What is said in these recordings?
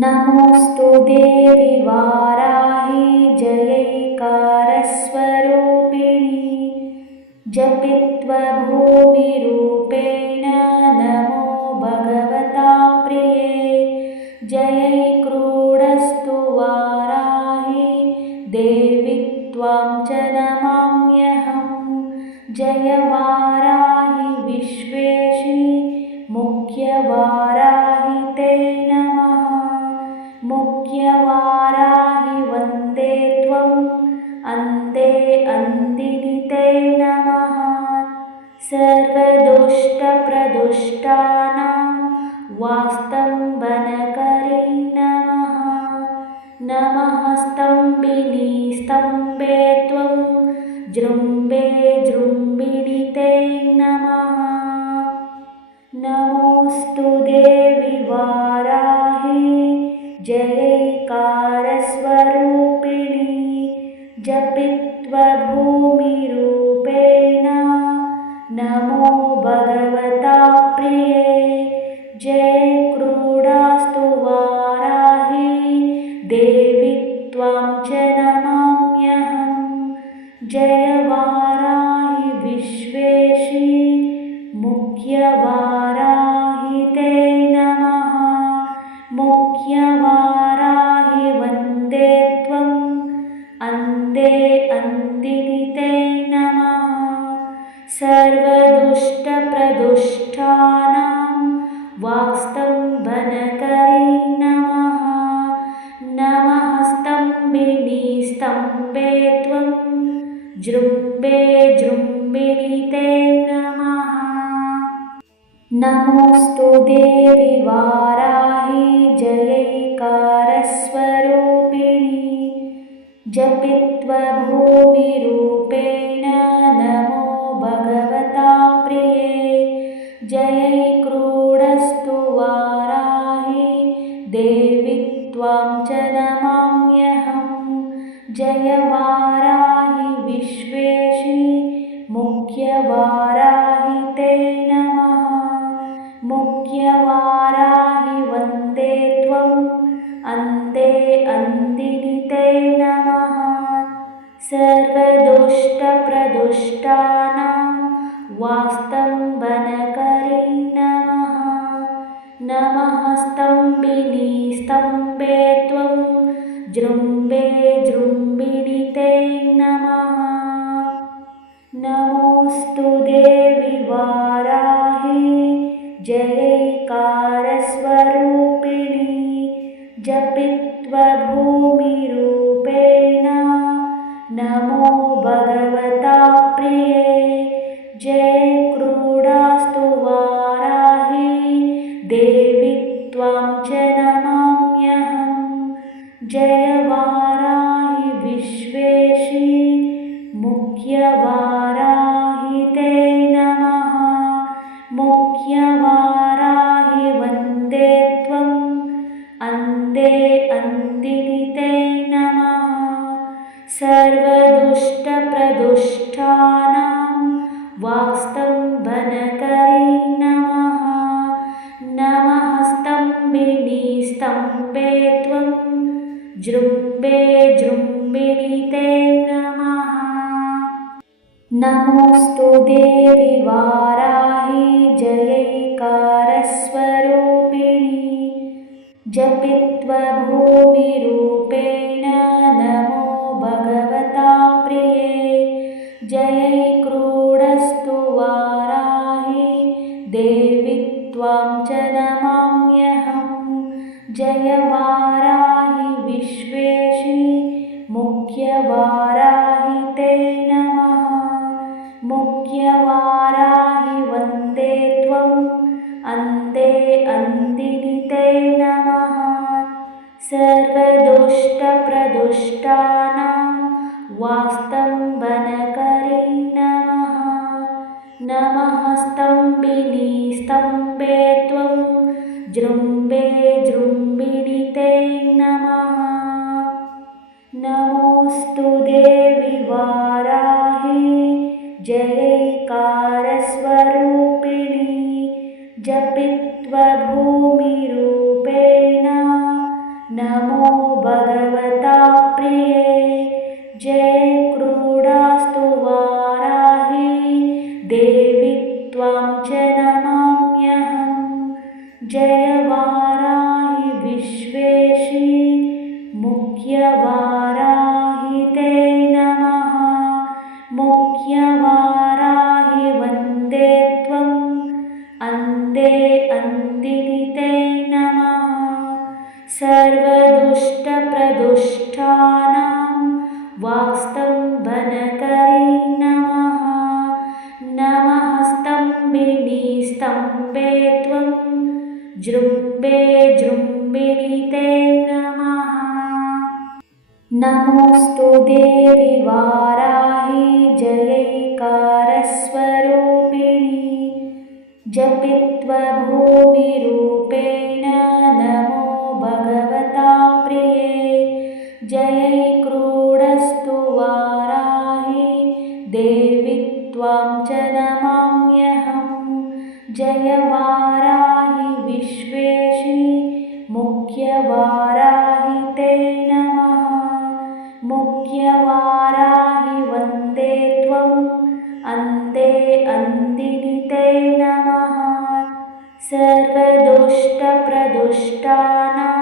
नमोऽस्तु देवि वाराहि जयैकारस्वरूपिणि जपित्वा भूमिरूपेण नमो भगवता प्रिये जयैक्रूडस्तु वाराहि देवि त्वां च नमाम्यहं जय वाराहि विश्वेशि मुख्यवाराहि ते नमः मुख्यवाराहि वन्दे त्वम् अन्ते अन्दिनि ते नमः सर्वदुष्टप्रदुष्टानां वास्तम्भनकरी नमः नमः स्तम्भिनी स्तम्भे त्वं जृम्भे जृम्भिणि ते नमः नमोऽस्तु देवि वाराहि जयैकारस्वरूपिणि जपित्वा भूमिरूपेण नमो भगवता प्रिये जयैक्रूडास्तु वाराहि देवि त्वां च नमाम्यहं जय वाराहि विश्वेशि मुख्यवाराहि ते नमः मुख्यवाराहि वन्दे त्वम् अन्ते अन्दिनि ते नमः सर्वदुष्टप्रदुष्टानां वाक्स्तम्भनकरी नमः नमः स्तम्भिनी स्तम्भे त्वं जृम्भे जृम्भिणि ते नमः नमोऽस्तु देवि वाराहि जयैकारस्वरूपिणि जपित्वा भूमिरूपेण नमो भगवता प्रिये जयैक्रूडस्तु वाराहि देवि त्वां च नमाम्यहं जय वाराहि विश्वेशि मुख्यवाराहि ते नमः मुख्यवाराहि वन्दे त्वम् अन्ते अन्दिनि ते नमः सर्वदुष्टप्रदुष्टानां वास्तम्भनकरी नमः नमः स्तम्भिनी स्तम्भे त्वं जृम्भे जृम्भिणि ते नमः नमोऽस्तु देवि वाराहि जयैकारस्वरूपिणि जपित्वा भूमिरूपेण नमो भगवता प्रिये जयैक्रूडास्तु वाराहि देवि त्वां च नमाम्यहं जय वाराहि विश्वेशि मुख्यवाराहि ते नमः मुख्यवाराहि वन्दे त्वम् अन्ते अन्दिनि ते नमः सर्वदुष्टप्रदुष्टानां वाक्स्तम्भनकरी नमः नमः स्तम्भिनी स्तम्भे त्वं जृम्भे जृम्भिणि ते नमः नमोऽस्तु देवि वाराहि जयैकारस्वरूपिणि जपित्वा भूमिरूपेण नमो भगवता प्रिये जयैक्रूडस्तु वाराहि देवि त्वां च नमाम्यहं जय वाराहि विश्वेशि मुख्यवाराहि ते नमः मुख्यवाराहि वन्दे त्वम् अन्ते अन्दिनि ते नमः सर्वदुष्टप्रदुष्टानां वाक्स्तम्भनकरी नमः नमः स्तम्भिनी स्तम्भे त्वं जृम्भे जृम्भिणि ते नमः नमोऽस्तु देवि वाराहि जयैकारस्वरूपिणि जपित्वा भूमिरूपेण नमो भगवता प्रिये जय क्रूडास्तु वाराहि देवी त्वां च नमाम्यहं जय वाराहि विश्वेशि मुख्यवाराहि ते नमः मुख्यवाराहि वन्दे त्वम् अन्ते अन्दिनि ते नमः सर्वदुष्टप्रदुष्टानां वाक्स्तम्भनकरी नमः नमः स्तम्भिनी स्तम्भे त्वं जृम्भे जृम्भिणि ते नमः नमोऽस्तु देवि वाराहि जयैकारस्वरूपिणि जपित्वा भूमिरूपेण नमो भगवता प्रिये जयै क्रूडस्तु वाराहि देवी त्वां च नमाम्यहं जय वाराहि विश्वेशि मुख्यवाराहि ते नमः मुख्यवाराहि वन्दे त्वम् अन्ते अन्दिनि ते नमः सर्वदुष्टप्रदुष्टानां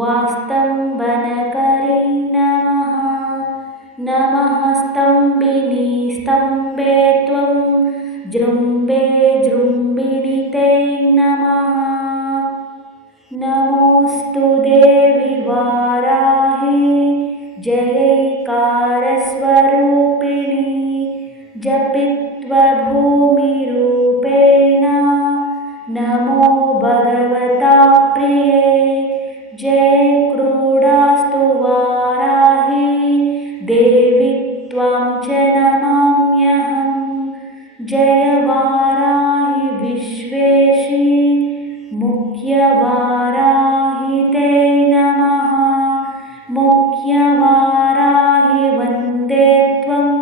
वाक्स्तम्भनकरी नमः नमः स्तम्भिनी स्तम्भे त्वं जृम्भे जृम्भिणि ते नमः नमोऽस्तु देवि वाराहि जयैकारस्वरूपिणि जपित्वा भूमिरूपेण नमो भगवता प्रिये जय क्रूडास्तु वाराहि देवी त्वां च नमाम्यहं जय वाराहि विश्वेशि मुख्यवाराहि ते नमः मुख्यवाराहि वन्दे त्वम्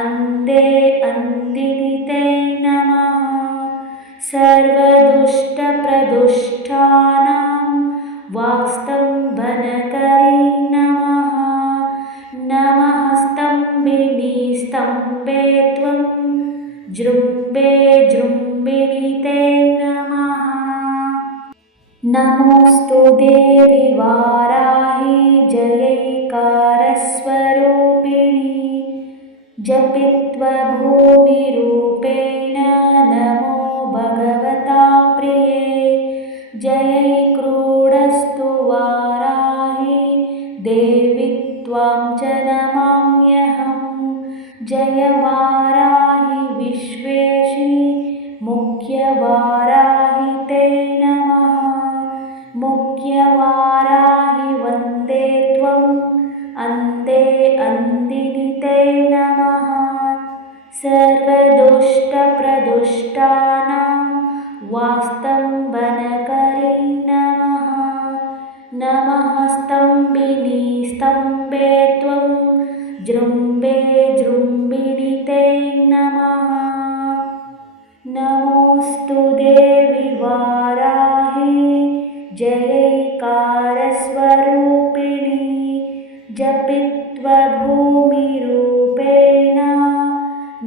अन्ते अन्दिनि ते नमः सर्वदुष्टप्रदुष्टानां वाक्स्तम्भनकरी नमः नमः स्तम्भिनी स्तम्भे त्वं जृम्भे जृम्भिणि ते नमः नमोऽस्तु देवि वाराहि जयैकारस्वरूपिणि जपित्वा भूमिरूपेण नमो भगवता प्रिये जयै क्रूडस्तु वाराहि देवी त्वां च नमाम्यहं जय वाराहि विश्वेशि मुख्यवाराहि ते नमः मुख्यवाराहि वन्दे त्वम् अन्ते अन्दिनि ते नमः सर्वदुष्टप्रदुष्टानां वाक्स्तम्भनकरी नमः नमः स्तम्भिनी स्तम्भे त्वं जृम्भे जृम्भिणि ते नमः नमोऽस्तु देवि वाराहि जयैकारस्वरूपिणि जपित्वा भूमिरूपेण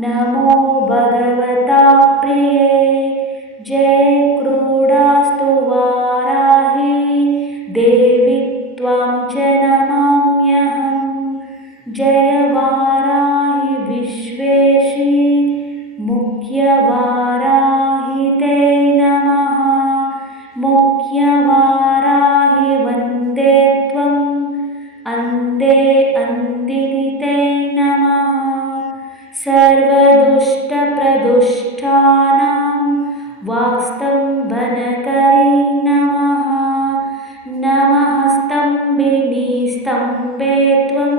नमो भगवता प्रिये जय क्रूडास्तु वाराहि देवी त्वां च नमाम्यहं जय वाराहि विश्वेशि मुख्यवाराहि ते नमः मुख्यवाराहि वन्दे त्वम् अन्ते अन्दिनि ते नमः सर्वदुष्टप्रदुष्टानां वाक्स्तम्भनकरी नमः नमः स्तम्भिनी स्तम्भे त्वं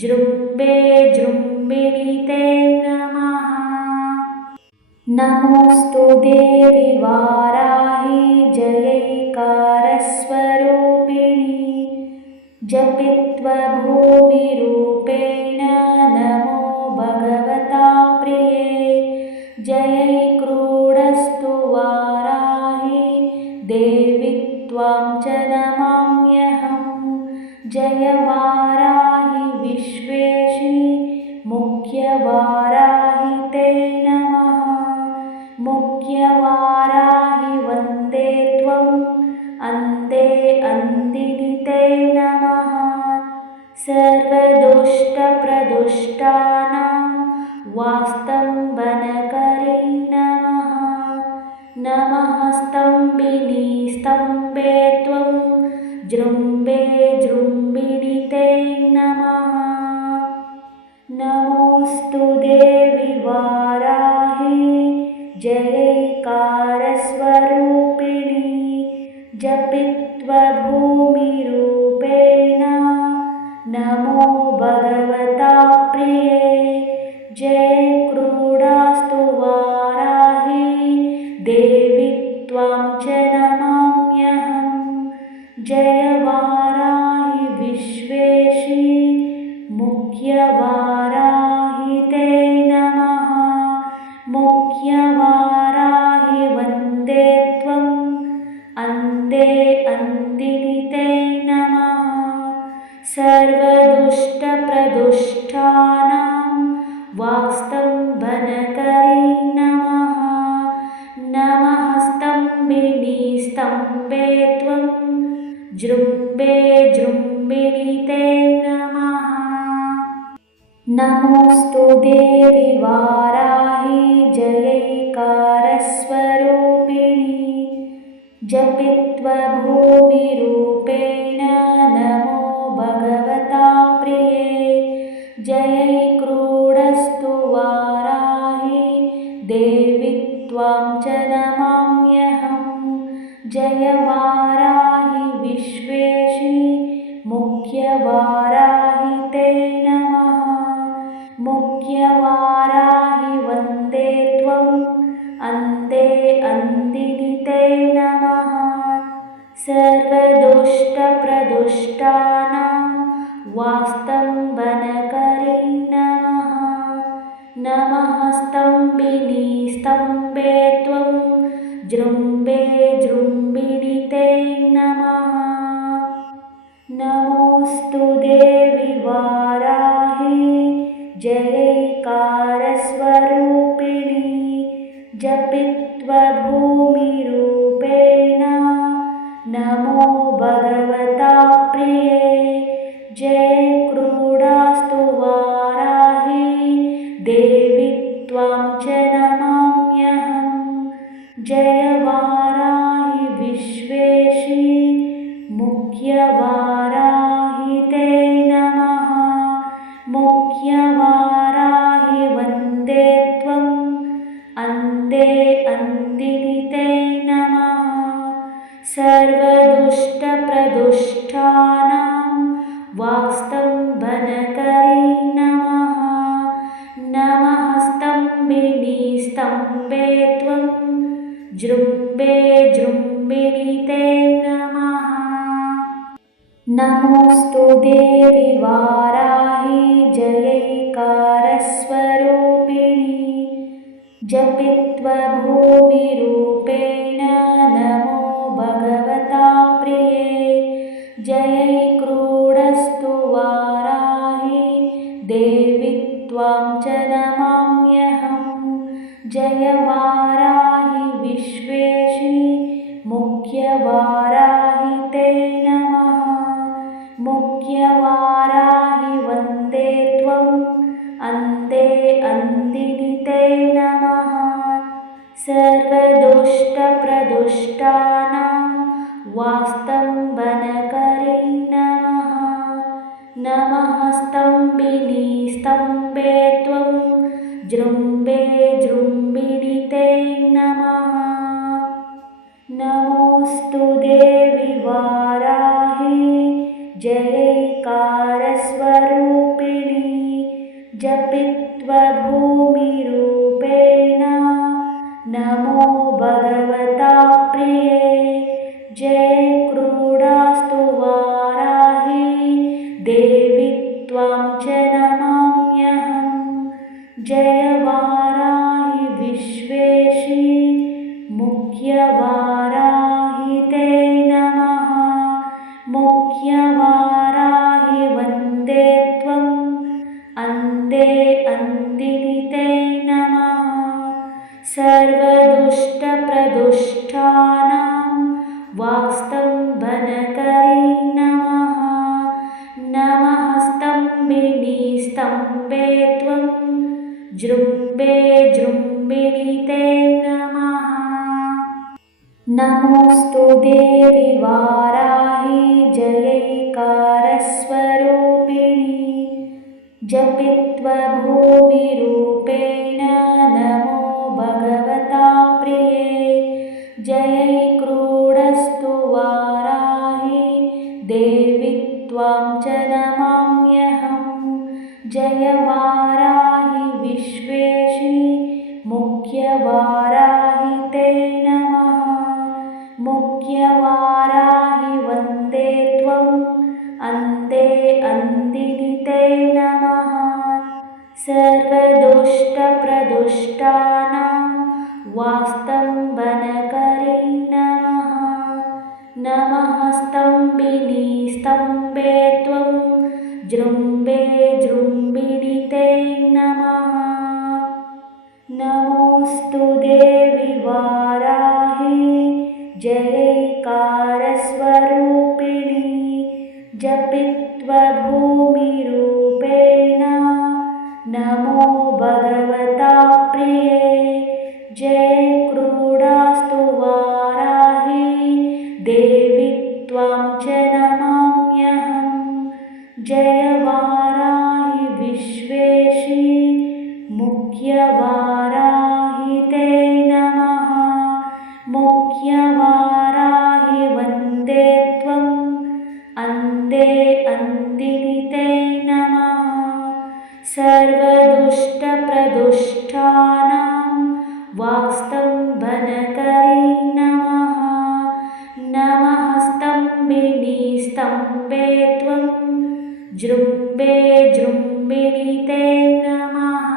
जृम्भे जृम्भिणि ते नमः नमोऽस्तु देवि वाराहि जयैकारस्वरूपिणि जपित्वा भूमिरूपेण नमो भगवता प्रिये जयै क्रूडस्तु वाराहि देवी त्वां च नमाम्यहं। जय वाराहि विश्वेशि मुख्यवाराहि ते नमः। मुख्यवाराहि वन्दे त्वम् अन्ते अन्दिनि ते नमः। सर्वदुष्टप्रदुष्टानां वास्तम्भनकरी नमः। नमः स्तम्भिनी स्तम्भे त्वं जृम्भे जृम्भिणि ते नमः। नमोऽस्तु देवि वाराहि जयैकारस्वरूपिणि। जपित्वा भूमिरूपेण नमो भगवता प्रिये। जय क्रीडास्तु वाराहि देवी त्वां च नमाम्यहं। जय वाराहि विश्वेशि मुख्यवाराहि ते नमः। मुख्यवाराहि वन्दे त्वम् अन्ते अन्दिनि ते नमः। सर्वदुष्टप्रदुष्टानां वाक्स्तम्भनकरी नमः। नमः स्तम्भिनी स्तम्भे त्वं जृम्भे जृम्भिणि ते नमः। नमोऽस्तु देवि वाराहि जयैकारस्वरूपिणि। जपित्वा भूमिरूपेण नमो भगवता प्रिये। जयैक्रीडस्तु वाराहि देवी त्वां च नमाम्यहं। जय वाराहि विश्वेशि मुख्यवाराहि ते नमः। मुख्यवाराहि वन्दे त्वम् अन्ते अन्दिनि ते नमः। सर्वदुष्टप्रदुष्टानां वास्तम्भनकरी नमः। नमः स्तम्भिनी स्तम्भे त्वं जृम्भे जृम्भिणि ते नमः। नमोऽस्तु देवि वाराहि जयैकारस्वरूपिणि। जपित्वा भूमिरूपेण नमो भगवता प्रिये। जय क्रीडास्तु वाराहि देवी त्वां च नमाम्यहं। जय वाराहि विश्वेशि मुख्यवाराहि ते नमः। मुख्यवाराहि वन्दे त्वम् अन्ते अन्दिनि ते नमः। सर्वदुष्टप्रदुष्टानां वाक्स्तम्भनकरी नमः। नमः स्तम्भिनी स्तम्भे त्वं जृम्भे जृम्भिणि ते नमः। नमोऽस्तु देवि वाराहि जयैकारस्वरूपिणि। जपित्वा भूमिरूपेण नमो भगवता प्रिये। जयैक्रीडस्तु वाराहि देवी त्वां च नमाम्यहं। जय वाराहि विश्वेशि मुख्यवाराहि ते नमः। मुख्यवाराहि वन्दे त्वम् अन्ते अन्दिनि ते नमः। सर्वदुष्टप्रदुष्टानां वास्तम्भनकरी नमः। नमः स्तम्भिनी स्तम्भे त्वं जृम्भे जृम्भिणि ते नमः। नमोऽस्तु देवि वाराहि जयैकारस्वरूपिणि। जपित्वा भूमिरूपेण नमो भगवता प्रिये। जय क्रीडास्तु वाराहि देवी त्वां च नमाम्यहं। जय वाराहि विश्वेशि मुख्यवाराहि ते नमः। मुख्यवाराहि वन्दे त्वम् अन्ते अन्दिनि ते नमः। सर्वदुष्टप्रदुष्टानां वाक्स्तम्भनकरी नमः। नमः स्तम्भिनी स्तम्भे त्वं जृम्भे जृम्भिणि ते नमः। नमोऽस्तु देवि वाराहि जयैकारस्वरूपिणि जपित्वा भूमिरूपेण नमो भगवता प्रिये। जयैक्रूडस्तु वाराहि देवि त्वां च नमाम्यहम्। जय वाराहि विश्वेशि मुख्यवाराहि ते नमः। मुख्यवाराहि वन्दे त्वम् अन्ते अन्दिनि ते नमः। सर्वदुष्टप्रदुष्टानां वाक्स्तम्भनकरी नमः। नमः स्तम्भिनी स्तम्भे त्वं जृम्भे जृम्भिणि ते नमः। नमोऽस्तु देवि वाराहि जयैकारस्वरूपिणि जपित्वा भूमिरूपेण नमो भगवता प्रिये। जयक्रूडास्तु वाराहि देवि त्वां च नमाम्यहम्। जय वाराहि विश्वेशि मुख्यवाराहि ते नमः। मुख्यवाराहि वन्दे त्वम् अन्ते अन्दिनि ते नमः। सर्वदुष्टप्रदुष्टानां वाक्स्तम्भनकरी नमः। नमः स्तम्भिनी स्तम्भे त्वं जृम्भे जृम्भिणि ते नमः।